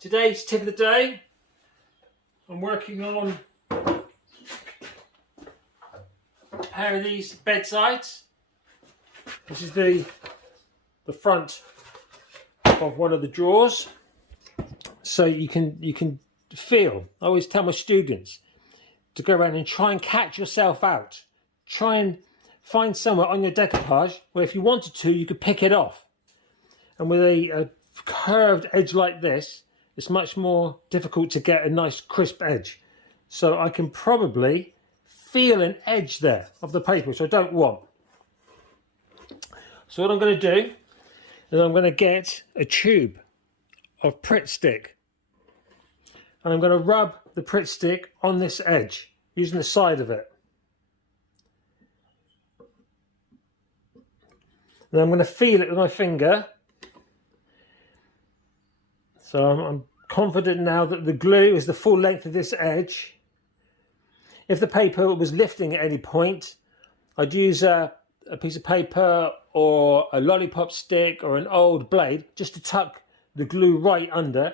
Today's tip of the day, I'm working on a pair of these bedsides. This is the front of one of the drawers. So you can feel, I always tell my students to go around and try and catch yourself out. Try and find somewhere on your decoupage where if you wanted to, you could pick it off. And with a curved edge like this, it's much more difficult to get a nice crisp edge. So I can probably feel an edge there of the paper, which I don't want. So what I'm going to do is I'm going to get a tube of Prit Stick. And I'm going to rub the Prit Stick on this edge, using the side of it. Then I'm going to feel it with my finger. So I'm confident now that the glue is the full length of this edge. If the paper was lifting at any point, I'd use a piece of paper or a lollipop stick or an old blade just to tuck the glue right under.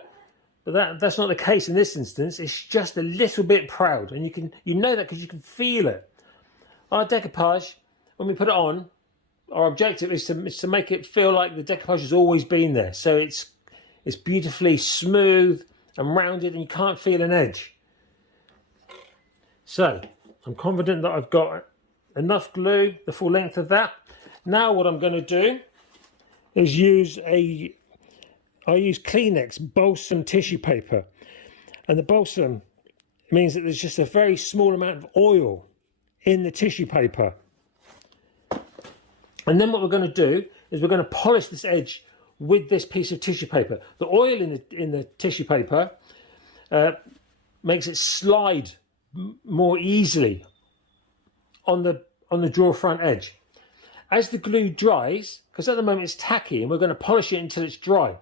But that's not the case in this instance. It's just a little bit proud, and you know that because you can feel it. Our decoupage, when we put it on, our objective is to make it feel like the decoupage has always been there. So it's beautifully smooth and rounded, and you can't feel an edge. So I'm confident that I've got enough glue, the full length of that. Now what I'm going to do is I use Kleenex balsam tissue paper, and the balsam means that there's just a very small amount of oil in the tissue paper. And then what we're going to do is we're going to polish this edge with this piece of tissue paper. The oil in the tissue paper makes it slide more easily on the drawer front edge. As the glue dries, because at the moment it's tacky and we're going to polish it until it's dry.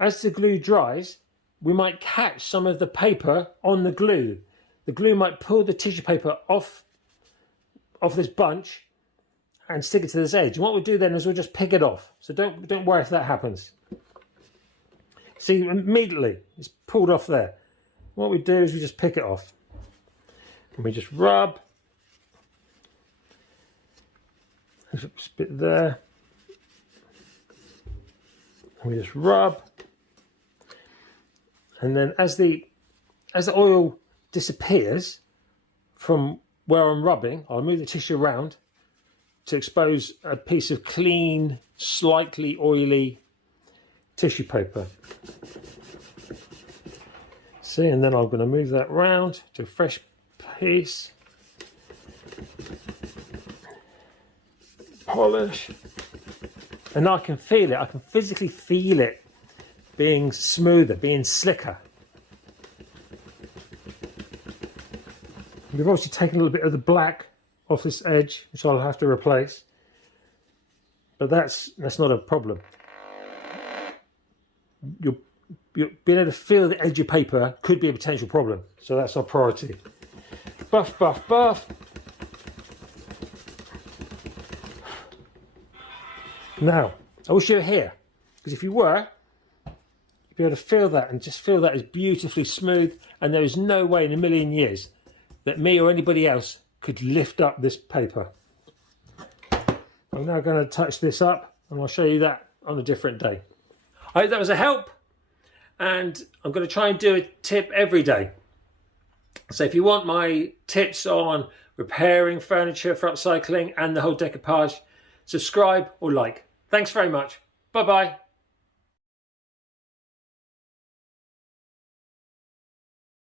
As the glue dries, we might catch some of the paper on the glue. The glue might pull the tissue paper off this bunch and stick it to this edge. And what we'll do then is we'll just pick it off. So don't worry if that happens. See, immediately it's pulled off there. What we do is we just pick it off. And we just rub. There's a bit there. And we just rub. And then as the oil disappears from where I'm rubbing, I'll move the tissue around to expose a piece of clean, slightly oily tissue paper. See, and then I'm going to move that round to a fresh piece. Polish. And now I can feel it. I can physically feel it being smoother, being slicker. We've obviously taken a little bit of the black off this edge, which I'll have to replace, but that's not a problem. You're being able to feel the edge of paper could be a potential problem, so that's our priority. Buff, buff, buff. Now, I wish you were here, because if you were, you'd be able to feel that, and just feel that is beautifully smooth, and there is no way in a million years that me or anybody else could lift up this paper. I'm now going to touch this up, and I'll show you that on a different day. I hope that was a help, and I'm going to try and do a tip every day. So if you want my tips on repairing furniture for upcycling and the whole decoupage, subscribe or like. Thanks very much. Bye bye.